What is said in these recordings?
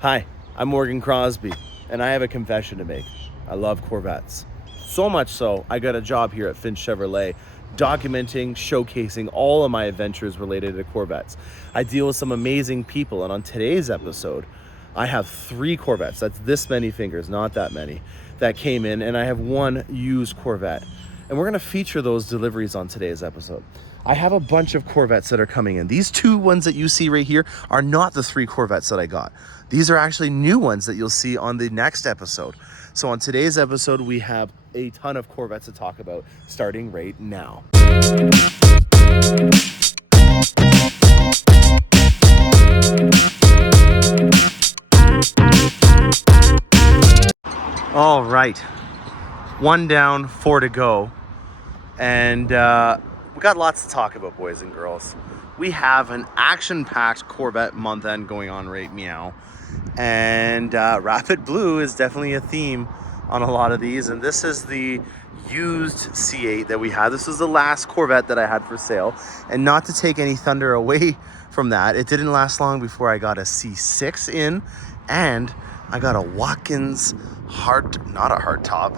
Hi, I'm Mcrosbie, and I have a confession to make. I love Corvettes. So much so, I got a job here at Finch Chevrolet, documenting, showcasing all of my adventures related to Corvettes. I deal with some amazing people, and on today's episode, I have 3 Corvettes, that's this many fingers, not that many, that came in, and I have 1 used Corvette. And we're gonna feature those deliveries on today's episode. I have a bunch of Corvettes that are coming in. These 2 ones that you see right here are not the 3 Corvettes that I got. These are actually new ones that you'll see on the next episode. So on today's episode, we have a ton of Corvettes to talk about, starting right now. All right, 1 down, 4 to go. And we got lots to talk about, boys and girls. We have an action-packed Corvette month end going on right meow. And Rapid Blue is definitely a theme on a lot of these. And this is the used C8 that we had. This was the last Corvette that I had for sale. And not to take any thunder away from that, it didn't last long before I got a C6 in. And I got a Watkins not a hard top.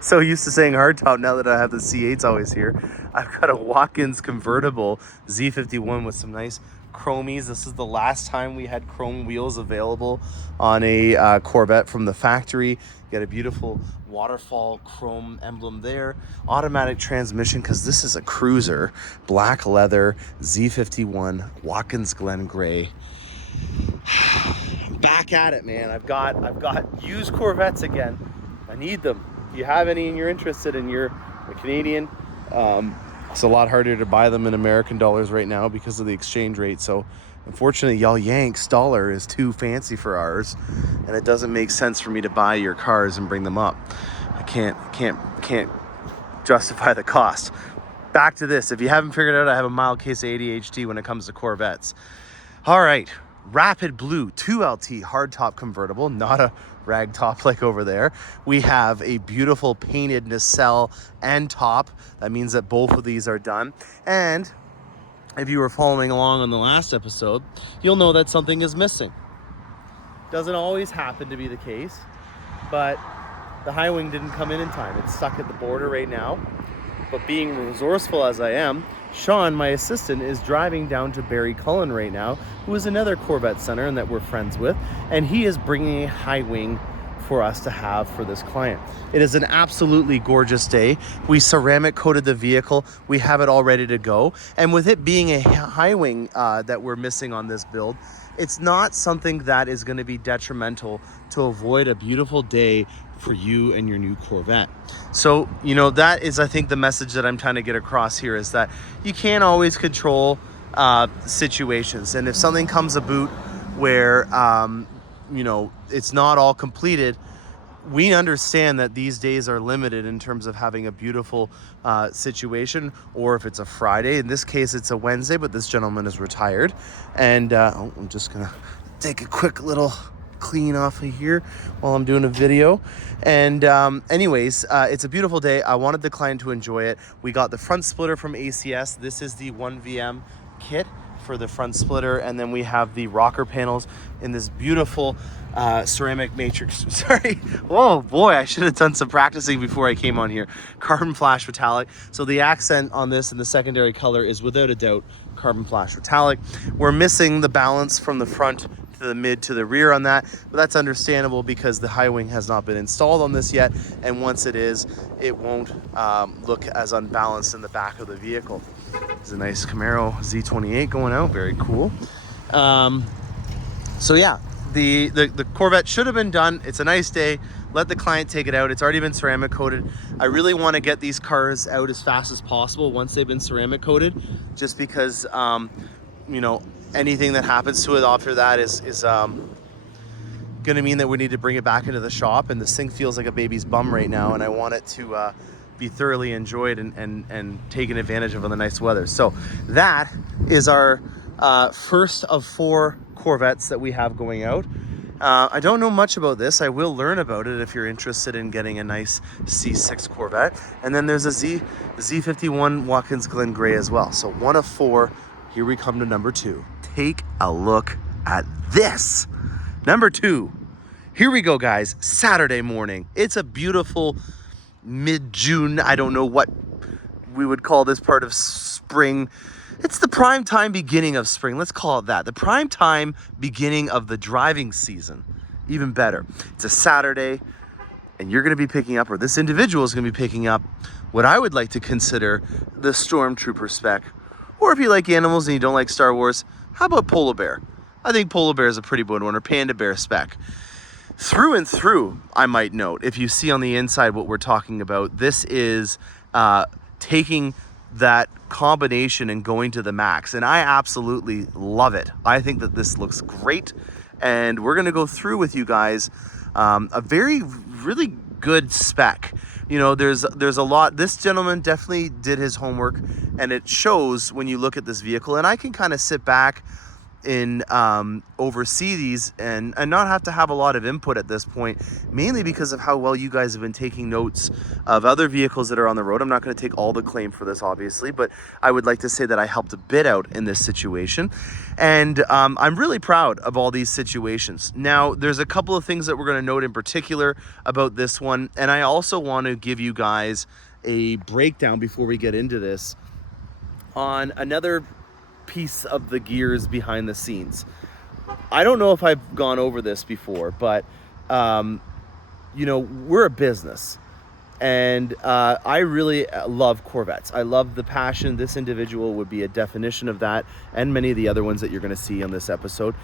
so used to saying hard top now that I have the C8s always here. I've got a Watkins convertible Z51 with some nice chromies. This is the last time we had chrome wheels available on a Corvette from the factory. You got a beautiful waterfall chrome emblem there. Automatic transmission, because this is a cruiser. Black leather Z51 Watkins Glen Gray. Back at it, man. I've got used Corvettes again. I need them. If you have any and you're interested and you're a Canadian, it's a lot harder to buy them in American dollars right now because of the exchange rate. So unfortunately, y'all Yanks dollar is too fancy for ours, and it doesn't make sense for me to buy your cars and bring them up. I can't justify the cost. Back to this. If you haven't figured it out, I have a mild case of ADHD when it comes to Corvettes. All right. Rapid Blue 2LT hardtop convertible, not a rag top like over there. We have a beautiful painted nacelle and top. That means that both of these are done. And if you were following along on the last episode, you'll know that something is missing. Doesn't always happen to be the case, but the Highwing didn't come in time. It's stuck at the border right now. But being resourceful as I am, Sean, my assistant, is driving down to Barry Cullen right now, who is another Corvette center and that we're friends with, and he is bringing a Highwing for us to have for this client. It is an absolutely gorgeous day. We ceramic coated the vehicle. We have it all ready to go. And with it being a Highwing that we're missing on this build, it's not something that is going to be detrimental to avoid a beautiful day for you and your new Corvette. So, that is, I think, the message that I'm trying to get across here is that you can't always control situations. And if something comes about where, it's not all completed, we understand that these days are limited in terms of having a beautiful situation, or if it's a Friday. In this case, it's a Wednesday, but this gentleman is retired. And I'm just gonna take a quick little clean off of here while I'm doing a video. And anyways, it's a beautiful day. I wanted the client to enjoy it. We got the front splitter from ACS. This is the 1VM kit for the front splitter, and then we have the rocker panels in this beautiful ceramic matrix. Sorry. Oh boy, I should have done some practicing before I came on here. Carbon flash metallic. So the accent on this and the secondary color is without a doubt carbon flash metallic. We're missing the balance from the front to the mid to the rear on that, but that's understandable because the Highwing has not been installed on this yet, and once it is, it won't look as unbalanced in the back of the vehicle. There's a nice Camaro Z28 going out, very cool. So yeah, the Corvette should have been done. It's a nice day. Let the client take it out. It's already been ceramic coated. I really want to get these cars out as fast as possible once they've been ceramic coated, just because anything that happens to it after that is gonna mean that we need to bring it back into the shop, and this thing feels like a baby's bum right now, and I want it to be thoroughly enjoyed and taken advantage of in the nice weather. So that is our first of 4 Corvettes that we have going out. I don't know much about this. I will learn about it if you're interested in getting a nice C6 Corvette. And then there's a Z51 Watkins Glen Gray as well. So 1 of 4. Here we come to number 2. Take a look at this. Number 2. Here we go, guys. Saturday morning. It's a beautiful mid-June. I don't know what we would call this part of spring. It's the prime time beginning of spring. Let's call it that. The prime time beginning of the driving season. Even better. It's a Saturday, and you're going to be picking up, or this individual is going to be picking up, what I would like to consider the Stormtrooper spec. Or if you like animals and you don't like Star Wars, how about Polar Bear? I think Polar Bear is a pretty good one, or Panda Bear spec. Through and through, I might note, if you see on the inside what we're talking about, this is taking that combination and going to the max, and I absolutely love it. I think that this looks great, and we're going to go through with you guys a really good spec. You know, there's a lot. This gentleman definitely did his homework, and it shows when you look at this vehicle. And I can kind of sit back and oversee these and not have to have a lot of input at this point, mainly because of how well you guys have been taking notes of other vehicles that are on the road. I'm not going to take all the claim for this, obviously, but I would like to say that I helped a bit out in this situation, and I'm really proud of all these situations. Now, there's a couple of things that we're going to note in particular about this one, and I also want to give you guys a breakdown before we get into this on another piece of the gears behind the scenes. I don't know if I've gone over this before, but you know, we're a business, and I really love Corvettes. I love the passion. This individual would be a definition of that, and many of the other ones that you're going to see on this episode.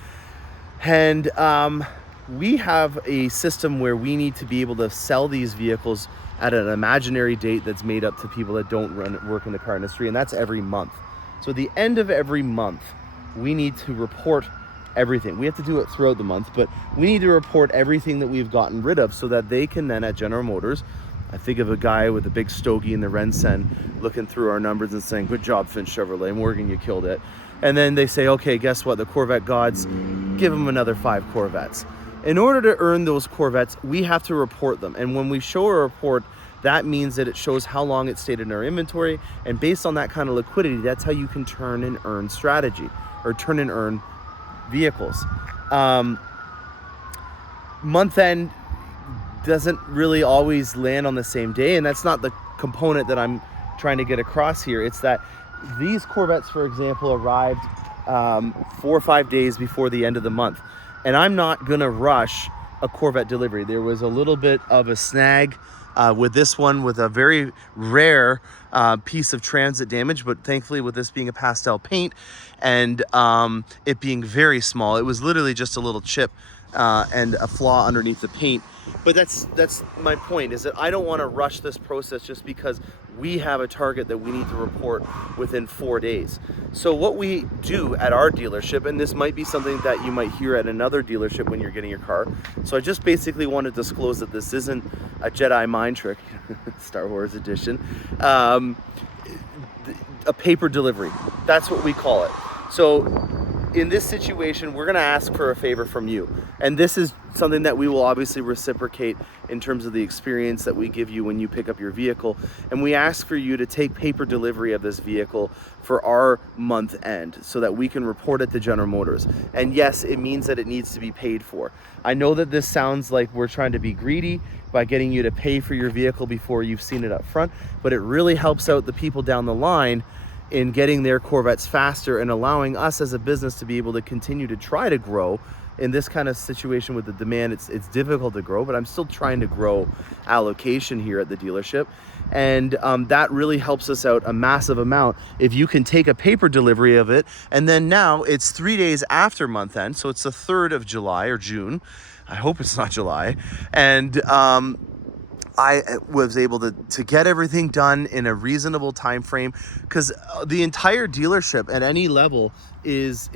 And we have a system where we need to be able to sell these vehicles at an imaginary date that's made up to people that don't work in the car industry, and that's every month. So at the end of every month, we need to report everything. We have to do it throughout the month, but we need to report everything that we've gotten rid of so that they can then, at General Motors, I think of a guy with a big stogie in the Rensen looking through our numbers and saying, "Good job, Finch Chevrolet. Morgan, you killed it." And then they say, "Okay, guess what? The Corvette gods, give them another 5 Corvettes." In order to earn those Corvettes, we have to report them. And when we show a report, that means that it shows how long it stayed in our inventory, and based on that kind of liquidity, that's how you can turn and earn strategy, or turn and earn vehicles. Month end doesn't really always land on the same day, and that's not the component that I'm trying to get across here. It's that these Corvettes, for example, arrived 4 or 5 days before the end of the month, and I'm not gonna rush a Corvette delivery. There was a little bit of a snag with this one, with a very rare piece of transit damage, but thankfully with this being a pastel paint and it being very small, it was literally just a little chip and a flaw underneath the paint. But that's my point, is that I don't want to rush this process just because we have a target that we need to report within 4 days. So what we do at our dealership, and this might be something that you might hear at another dealership when you're getting your car, so I just basically want to disclose that this isn't a Jedi mind trick, Star Wars edition, a paper delivery. That's what we call it. So in this situation, we're going to ask for a favor from you. And this is something that we will obviously reciprocate in terms of the experience that we give you when you pick up your vehicle. And we ask for you to take paper delivery of this vehicle for our month end so that we can report it to General Motors. And yes, it means that it needs to be paid for. I know that this sounds like we're trying to be greedy by getting you to pay for your vehicle before you've seen it up front, but it really helps out the people down the line in getting their Corvettes faster and allowing us as a business to be able to continue to try to grow. In this kind of situation with the demand, it's difficult to grow, but I'm still trying to grow allocation here at the dealership. And that really helps us out a massive amount if you can take a paper delivery of it. And then now it's 3 days after month end, so it's the 3rd of July or June. I hope it's not July. And I was able to get everything done in a reasonable time frame, because the entire dealership at any level is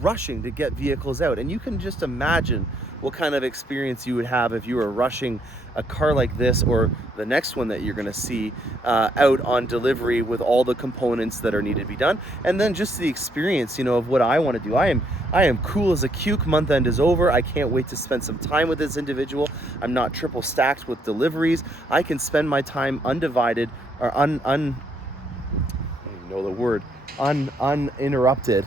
rushing to get vehicles out. And you can just imagine what kind of experience you would have if you were rushing a car like this or the next one that you're going to see out on delivery with all the components that are needed to be done. And then just the experience, you know, of what I want to do. I am cool as a cuke. Month end is over. I can't wait to spend some time with this individual. I'm not triple stacked with deliveries. I can spend my time undivided or I don't even know the word, uninterrupted.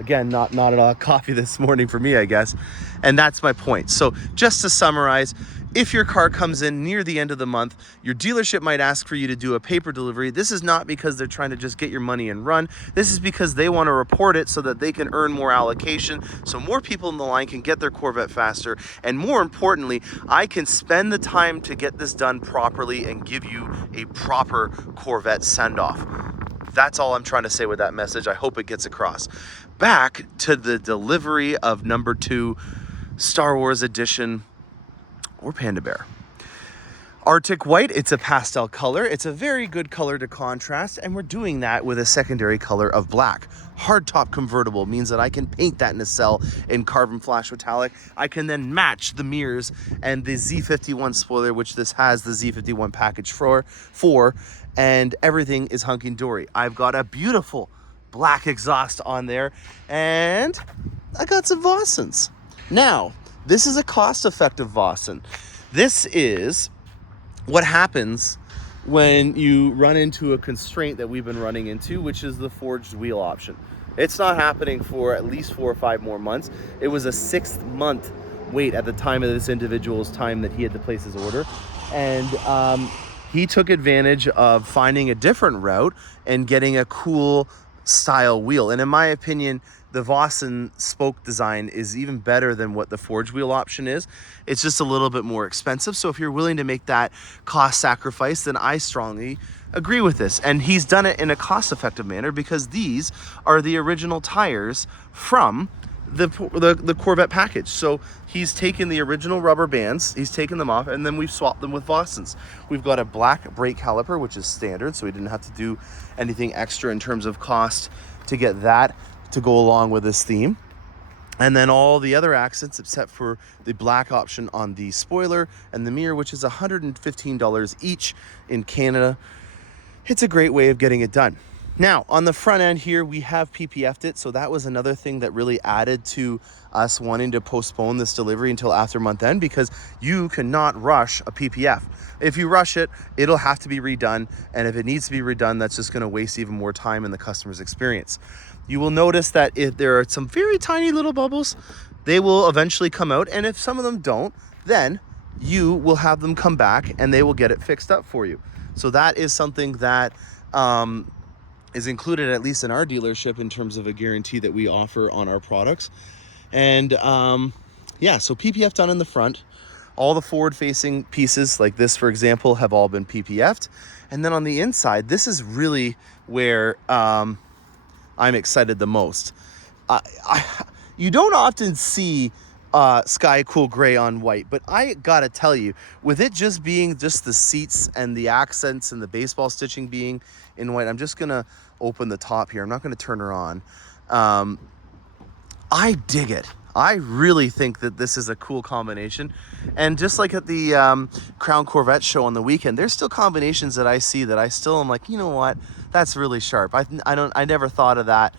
Again, not a lot of coffee this morning for me, I guess. And that's my point. So just to summarize, if your car comes in near the end of the month, your dealership might ask for you to do a paper delivery. This is not because they're trying to just get your money and run. This is because they want to report it so that they can earn more allocation, so more people in the line can get their Corvette faster. And more importantly, I can spend the time to get this done properly and give you a proper Corvette send-off. That's all I'm trying to say with that message. I hope it gets across. Back to the delivery of number 2 Star Wars Edition or Panda Bear. Arctic White, it's a pastel color. It's a very good color to contrast, and we're doing that with a secondary color of black. Hardtop convertible means that I can paint that nacelle in carbon flash metallic. I can then match the mirrors and the Z51 spoiler, which this has the Z51 package for, and everything is hunky-dory. I've got a beautiful black exhaust on there, and I got some Vossens. Now, this is a cost-effective Vossen. This is what happens when you run into a constraint that we've been running into, which is the forged wheel option. It's not happening for at least 4 or 5 more months. It was a 6-month wait at the time of this individual's time that he had to place his order. And he took advantage of finding a different route and getting a cool style wheel. And in my opinion, the Vossen spoke design is even better than what the forged wheel option is. It's just a little bit more expensive. So if you're willing to make that cost sacrifice, then I strongly agree with this. And he's done it in a cost-effective manner because these are the original tires from the Corvette package. So he's taken the original rubber bands, he's taken them off, and then we've swapped them with Vossens. We've got a black brake caliper, which is standard, so we didn't have to do anything extra in terms of cost to get that to go along with this theme. And then all the other accents except for the black option on the spoiler and the mirror, which is $115 each in Canada. It's a great way of getting it done. Now, on the front end here, we have PPF'd it. So that was another thing that really added to us wanting to postpone this delivery until after month end, because you cannot rush a PPF. If you rush it, it'll have to be redone. And if it needs to be redone, that's just going to waste even more time in the customer's experience. You will notice that if there are some very tiny little bubbles, they will eventually come out. And if some of them don't, then you will have them come back and they will get it fixed up for you. So that is something that is included, at least in our dealership, in terms of a guarantee that we offer on our products. And yeah, so PPF done in the front. All the forward-facing pieces, like this, for example, have all been PPF'd. And then on the inside, this is really where I'm excited the most. You don't often see sky cool gray on white, but I gotta tell you, with it just being just the seats and the accents and the baseball stitching being in white, I'm just gonna open the top here. I'm not gonna turn her on. I dig it. I really think that this is a cool combination. And just like at the Crown Corvette show on the weekend, there's still combinations that I see that I still am like, you know what, that's really sharp. I never thought of that,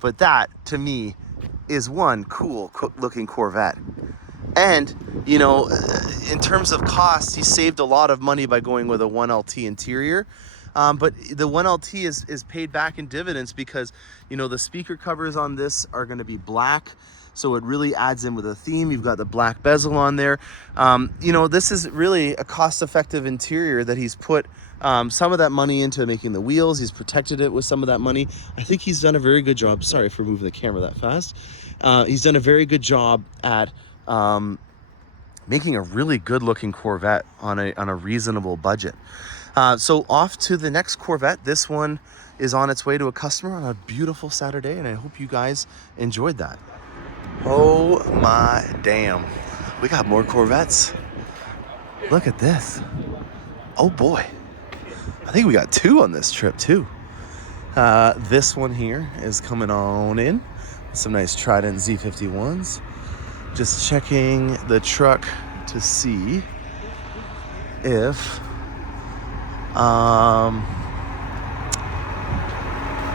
but that to me is one cool looking Corvette. And you know, in terms of cost, he saved a lot of money by going with a 1LT interior. But the 1LT is paid back in dividends because, you know, the speaker covers on this are going to be black. So it really adds in with a theme. You've got the black bezel on there. You know, this is really a cost-effective interior that he's put some of that money into making the wheels. He's protected it with some of that money. I think he's done a very good job. Sorry for moving the camera that fast. He's done a very good job at making a really good-looking Corvette on a reasonable budget. So off to the next Corvette. This one is on its way to a customer on a beautiful Saturday, and I hope you guys enjoyed that. Oh my damn. We got more Corvettes. Look at this. Oh boy. I think we got 2 on this trip too. This one here is coming on in. Some nice Trident Z51s. Just checking the truck to see if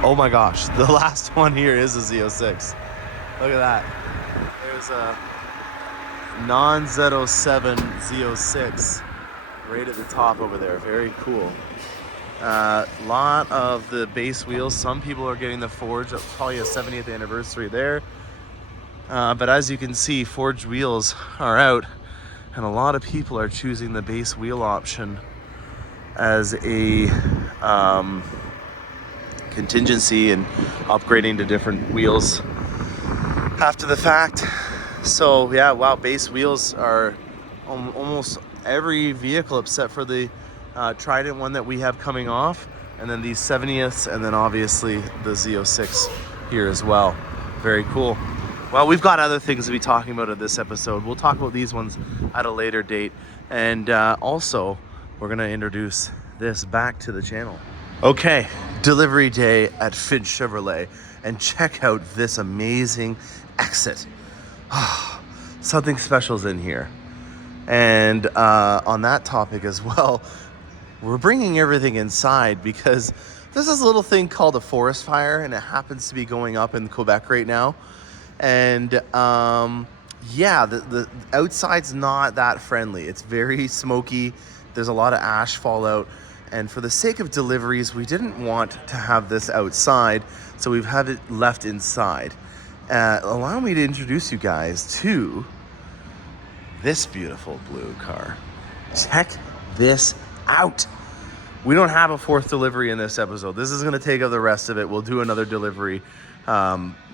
oh my gosh, the last one here is a Z06. Look at that. There's a non-Z07 Z06 right at the top over there. Very cool. Lot of the base wheels. Some people are getting the forged. That's probably a 70th anniversary there. But as you can see, forged wheels are out, and a lot of people are choosing the base wheel option as a contingency and upgrading to different wheels after the fact. So yeah, wow, base wheels are almost every vehicle except for the Trident one that we have coming off, and then these 70ths, and then obviously the Z06 here as well. Very cool. Well, we've got other things to be talking about in this episode. We'll talk about these ones at a later date, and also we're gonna introduce this back to the channel. Okay, delivery day at Finch Chevrolet, and check out this amazing exit. Something special's in here. And on that topic as well, we're bringing everything inside because there's this little thing called a forest fire, and it happens to be going up in Quebec right now. And yeah, the outside's not that friendly. It's very smoky. There's a lot of ash fallout. And for the sake of deliveries, we didn't want to have this outside, so we've had it left inside. Allow me to introduce you guys to this beautiful blue car. Check this out. We don't have a fourth delivery in this episode. This is going to take up the rest of it. We'll do another delivery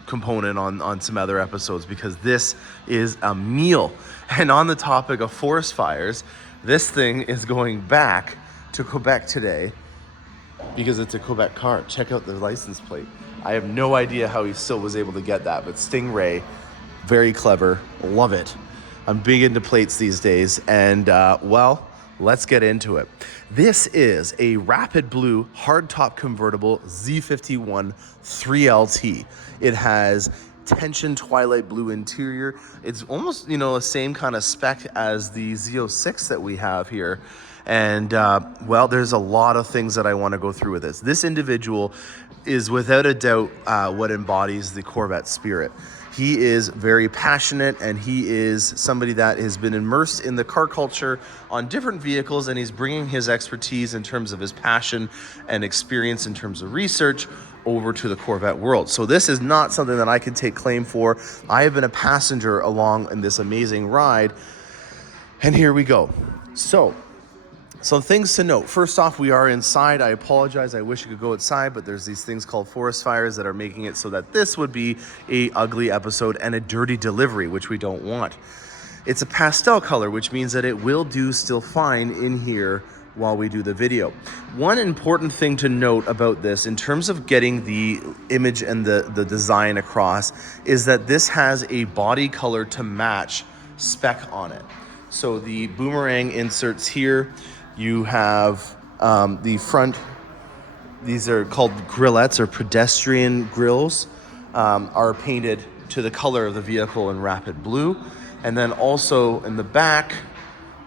component on some other episodes because this is a meal. And on the topic of forest fires, this thing is going back to Quebec today because it's a Quebec car. Check out the license plate. I have no idea how he still was able to get that, but Stingray, very clever, love it. I'm big into plates these days, and well, let's get into it. This is a Rapid Blue hardtop convertible Z51 3LT. It has tension twilight blue interior. It's almost, the same kind of spec as the Z06 that we have here. And well, there's a lot of things that I want to go through with this. This individual is without a doubt what embodies the Corvette spirit. He is very passionate, and he is somebody that has been immersed in the car culture on different vehicles, and he's bringing his expertise in terms of his passion and experience in terms of research over to the Corvette world. So this is not something that I can take claim for. I have been a passenger along in this amazing ride, and here we go. So, some things to note. First off, we are inside. I apologize. I wish I could go outside, but there's these things called forest fires that are making it so that this would be a ugly episode and a dirty delivery, which we don't want. It's a pastel color, which means that it will do still fine in here while we do the video. One important thing to note about this in terms of getting the image and the design across is that this has a body color to match spec on it. So the boomerang inserts here. You have the front, these are called grillettes or pedestrian grills, are painted to the color of the vehicle in Rapid Blue. And then also in the back,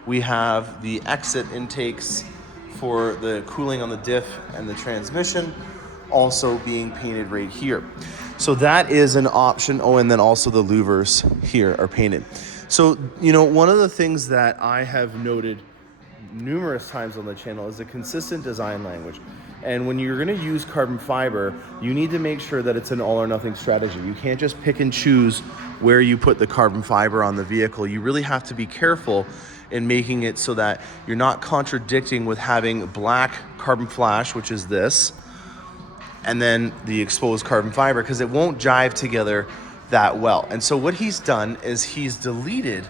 we have the exit intakes for the cooling on the diff and the transmission also being painted right here. So that is an option. Oh, and then also the louvers here are painted. So, one of the things that I have noted numerous times on the channel is a consistent design language. And when you're going to use carbon fiber, you need to make sure that it's an all or nothing strategy. You can't just pick and choose where you put the carbon fiber on the vehicle. You really have to be careful in making it so that you're not contradicting with having black carbon flash, which is this, and then the exposed carbon fiber, because it won't jive together that well. And so what he's done is he's deleted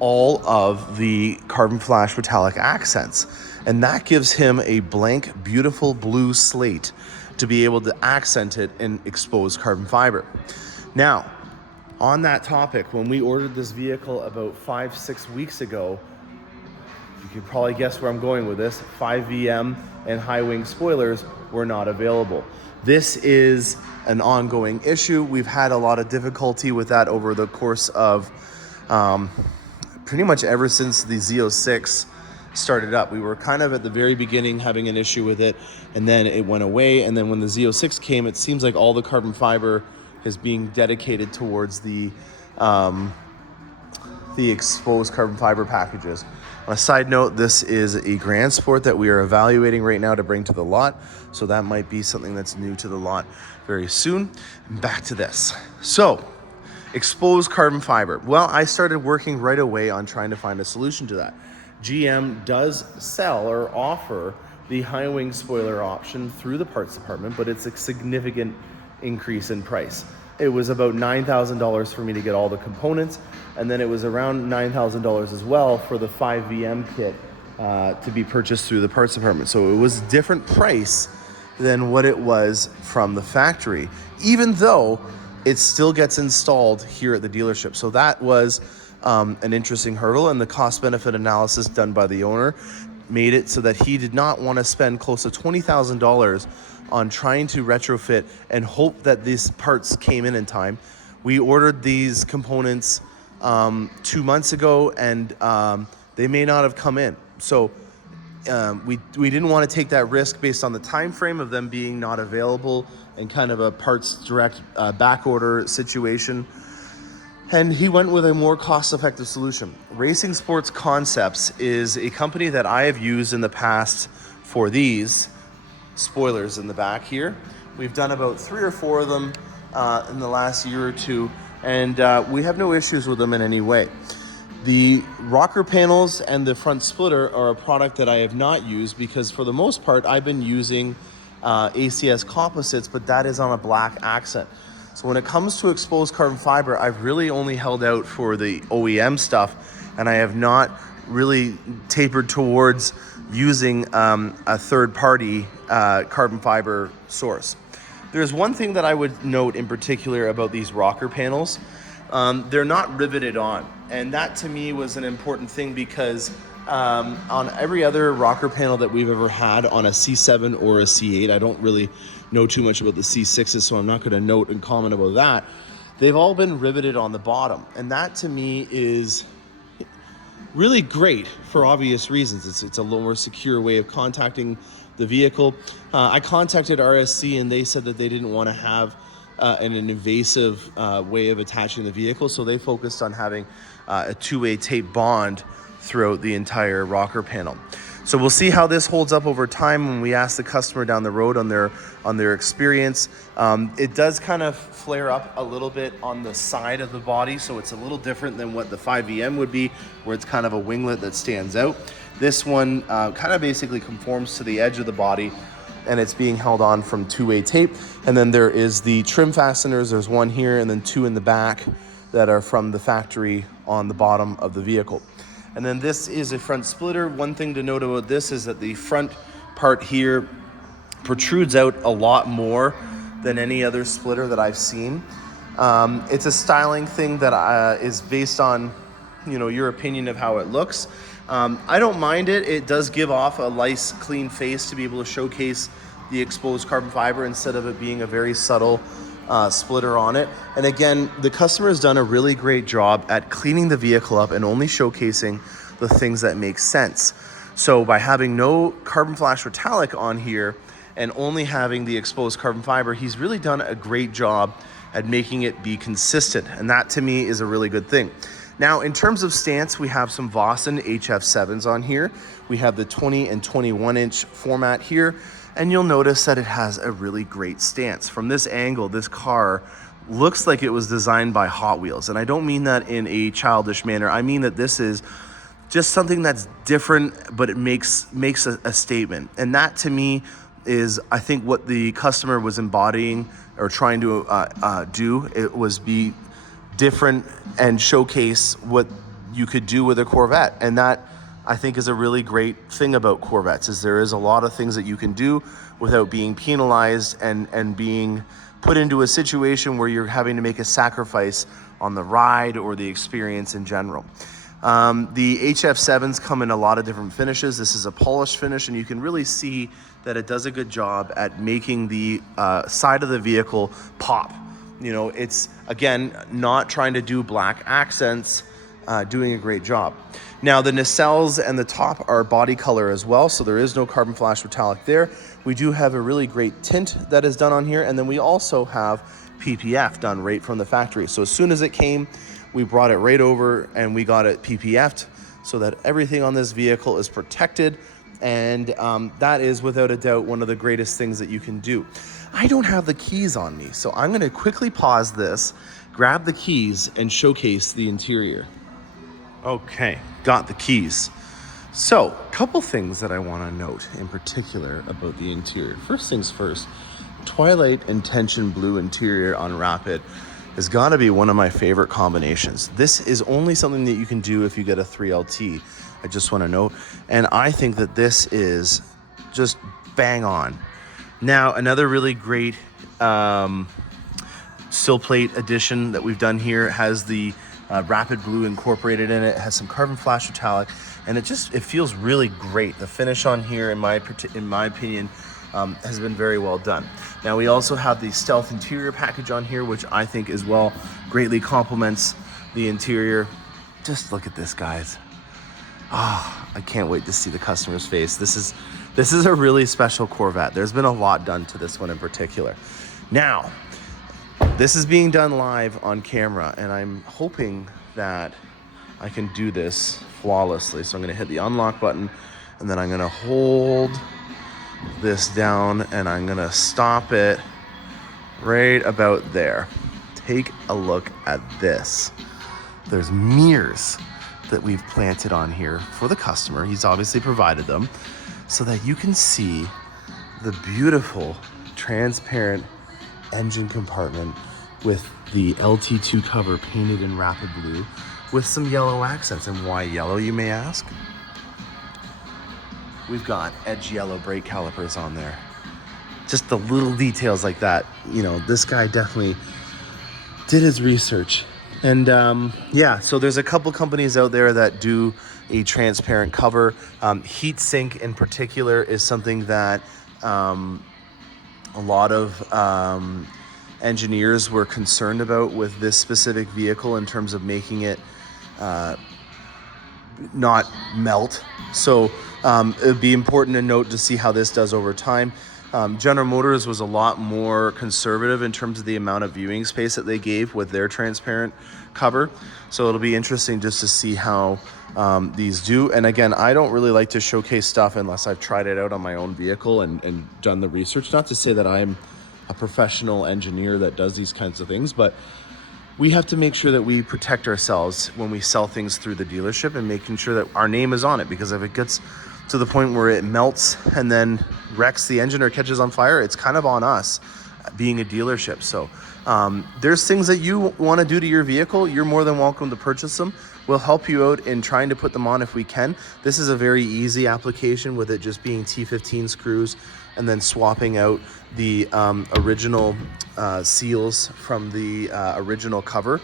all of the carbon flash metallic accents, and that gives him a blank, beautiful blue slate to be able to accent it in exposed carbon fiber. Now, on that topic, when we ordered this vehicle about 5-6 weeks ago, you can probably guess where I'm going with this. 5VM and Highwing spoilers were not available. This is an ongoing issue. We've had a lot of difficulty with that over the course of pretty much ever since the Z06 started up. We were kind of at the very beginning having an issue with it, and then it went away. And then when the Z06 came, it seems like all the carbon fiber is being dedicated towards the the exposed carbon fiber packages. On a side note, this is a Grand Sport that we are evaluating right now to bring to the lot. So that might be something that's new to the lot very soon. Back to this. So, exposed carbon fiber. Well, I started working right away on trying to find a solution to that. GM does sell or offer the Highwing spoiler option through the parts department, but it's a significant increase in price. It was about $9,000 for me to get all the components, and then it was around $9,000 as well for the 5VM kit to be purchased through the parts department. So it was a different price than what it was from the factory, even though it still gets installed here at the dealership. So that was an interesting hurdle, and the cost-benefit analysis done by the owner made it so that he did not want to spend close to $20,000 on trying to retrofit and hope that these parts came in time. We ordered these components 2 months ago, and they may not have come in. So we didn't want to take that risk based on the time frame of them being not available and kind of a parts direct back order situation. And he went with a more cost-effective solution. Racing Sports Concepts is a company that I have used in the past for these spoilers in the back here. We've done about 3 or 4 of them in the last year or two, and we have no issues with them in any way. The rocker panels and the front splitter are a product that I have not used because for the most part I've been using ACS composites, but that is on a black accent. So when it comes to exposed carbon fiber, I've really only held out for the OEM stuff, and I have not really tapered towards using a third-party carbon fiber source. There's one thing that I would note in particular about these rocker panels. They're not riveted on, and that to me was an important thing because on every other rocker panel that we've ever had on a C7 or a C8, I don't really know too much about the C6s, so I'm not going to note and comment about that. They've all been riveted on the bottom, and that to me is really great for obvious reasons. It's a little more secure way of contacting the vehicle. I contacted RSC, and they said that they didn't want to have an invasive way of attaching the vehicle, so they focused on having a two-way tape bond throughout the entire rocker panel. So we'll see how this holds up over time when we ask the customer down the road on their experience. It does kind of flare up a little bit on the side of the body, so it's a little different than what the 5VM would be, where it's kind of a winglet that stands out. This one kind of basically conforms to the edge of the body, and it's being held on from two-way tape. And then there is the trim fasteners. There's one here and then 2 in the back that are from the factory on the bottom of the vehicle. And then this is a front splitter. One thing to note about this is that the front part here protrudes out a lot more than any other splitter that I've seen. It's a styling thing that is based on, your opinion of how it looks. I don't mind it. It does give off a nice, clean face to be able to showcase the exposed carbon fiber instead of it being a very subtle splitter on it. And again, the customer has done a really great job at cleaning the vehicle up and only showcasing the things that make sense. So by having no carbon flash metallic on here and only having the exposed carbon fiber, he's really done a great job at making it be consistent. And that to me is a really good thing. Now, in terms of stance, we have some Vossen HF7s on here. We have the 20 and 21 inch format here. And you'll notice that it has a really great stance. From this angle, this car looks like it was designed by Hot Wheels. And I don't mean that in a childish manner. I mean that this is just something that's different, but it makes a statement. And that to me is, I think, what the customer was embodying or trying to do. It was be different and showcase what you could do with a Corvette. And that, I think, is a really great thing about Corvettes, is there is a lot of things that you can do without being penalized and being put into a situation where you're having to make a sacrifice on the ride or the experience in general. The HF7s come in a lot of different finishes. This is a polished finish, and you can really see that it does a good job at making the side of the vehicle pop. It's, again, not trying to do black accents, doing a great job. Now, the nacelles and the top are body color as well, so there is no carbon flash metallic there. We do have a really great tint that is done on here, and then we also have PPF done right from the factory. So as soon as it came, We brought it right over and we got it PPF'd so that everything on this vehicle is protected. And that is without a doubt one of the greatest things that you can do. I don't have the keys on me, so I'm gonna quickly pause this, grab the keys, and showcase the interior. Okay, got the keys. So, a couple things that I wanna note in particular about the interior. First things first, Twilight Intention Blue interior on Rapid has gotta be one of my favorite combinations. This is only something that you can do if you get a 3LT. I just wanna note. And I think that this is just bang on. Now, another really great sill plate addition that we've done here has the Rapid Blue incorporated in it. It has some carbon flash metallic, and it feels really great. The finish on here, in my opinion, has been very well done. Now, we also have the Stealth interior package on here, which I think as well greatly complements the interior. Just look at this, guys. Oh, I can't wait to see the customer's face. This is a really special Corvette. There's been a lot done to this one in particular. Now, this is being done live on camera, and I'm hoping that I can do this flawlessly. So I'm gonna hit the unlock button, and then I'm gonna hold this down, and I'm gonna stop it right about there. Take a look at this. There's mirrors that we've planted on here for the customer. He's obviously provided them so that you can see the beautiful transparent engine compartment with the LT2 cover painted in Rapid Blue with some yellow accents. And why yellow, you may ask? We've got edge yellow brake calipers on there. Just the little details like that. You know, this guy definitely did his research. And yeah, so there's a couple companies out there that do a transparent cover. Heat sink in particular is something that a lot of engineers were concerned about with this specific vehicle in terms of making it not melt. So it would be important to note to see how this does over time. General Motors was a lot more conservative in terms of the amount of viewing space that they gave with their transparent cover. So it'll be interesting just to see how these do. And again, I don't really like to showcase stuff unless I've tried it out on my own vehicle and done the research. Not to say that I'm a professional engineer that does these kinds of things, but we have to make sure that we protect ourselves when we sell things through the dealership and making sure that our name is on it, because if it gets to the point where it melts and then wrecks the engine or catches on fire, it's kind of on us being a dealership. So there's things that you want to do to your vehicle. You're more than welcome to purchase them. We'll help you out in trying to put them on if we can. This is a very easy application with it just being T15 screws and then swapping out the original seals from the original cover.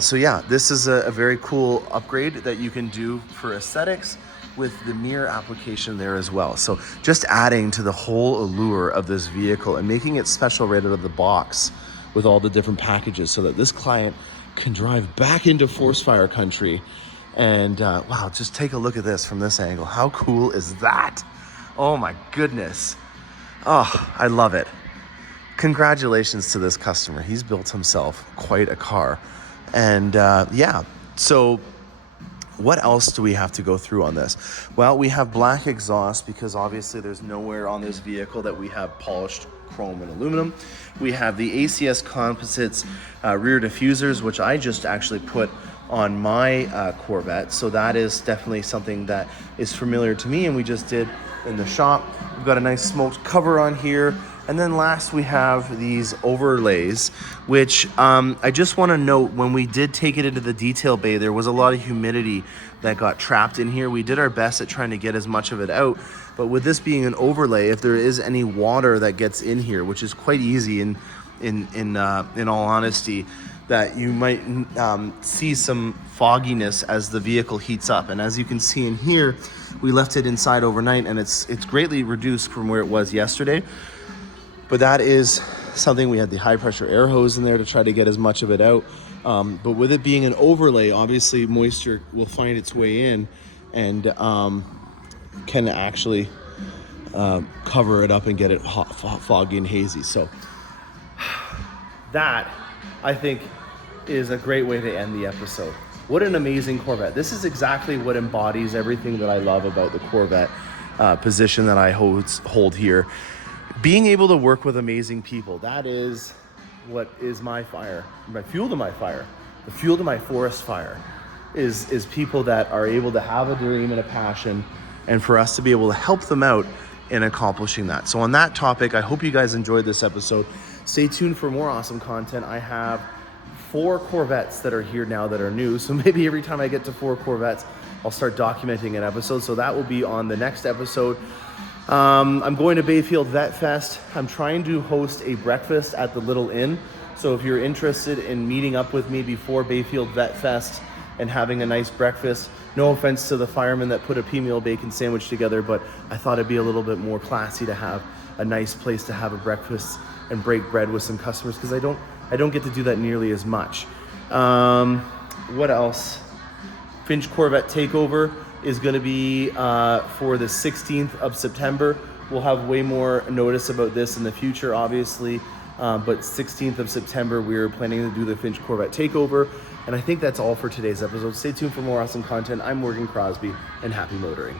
So yeah, this is a very cool upgrade that you can do for aesthetics with the mirror application there as well. So just adding to the whole allure of this vehicle and making it special right out of the box with all the different packages so that this client can drive back into force fire country. And wow, just take a look at this from this angle. How cool is that? Oh my goodness. Oh, I love it. Congratulations to this customer. He's built himself quite a car. And yeah, so what else do we have to go through on this? Well, we have black exhaust because obviously there's nowhere on this vehicle that we have polished chrome and aluminum. We have the ACS Composites rear diffusers, which I just actually put on my Corvette. So that is definitely something that is familiar to me and we just did in the shop. We've got a nice smoked cover on here. And then last we have these overlays, which I just want to note, when we did take it into the detail bay, there was a lot of humidity that got trapped in here. We did our best at trying to get as much of it out, but with this being an overlay, if there is any water that gets in here, which is quite easy in all honesty, that you might see some fogginess as the vehicle heats up. And as you can see in here, we left it inside overnight and it's greatly reduced from where it was yesterday. But that is something. We had the high pressure air hose in there to try to get as much of it out. But with it being an overlay, obviously moisture will find its way in and can actually cover it up and get it hot, foggy and hazy. So that, I think, is a great way to end the episode. What an amazing Corvette. This is exactly what embodies everything that I love about the Corvette position that I hold here. Being able to work with amazing people, that is what is my fire, my fuel to my fire. The fuel to my forest fire is people that are able to have a dream and a passion, and for us to be able to help them out in accomplishing that. So on that topic, I hope you guys enjoyed this episode. Stay tuned for more awesome content. I have 4 Corvettes that are here now that are new. So maybe every time I get to 4 Corvettes, I'll start documenting an episode. So that will be on the next episode. I'm going to Bayfield Vet Fest. I'm trying to host a breakfast at the Little Inn. So if you're interested in meeting up with me before Bayfield Vet Fest and having a nice breakfast, no offense to the fireman that put a pea meal bacon sandwich together, but I thought it'd be a little bit more classy to have a nice place to have a breakfast and break bread with some customers, because I don't get to do that nearly as much. What else? Finch Corvette Takeover is going to be for the 16th of September. We'll have way more notice about this in the future, obviously. But 16th of September, we're planning to do the Finch Corvette Takeover. And I think that's all for today's episode. Stay tuned for more awesome content. I'm Morgan Crosby, and happy motoring.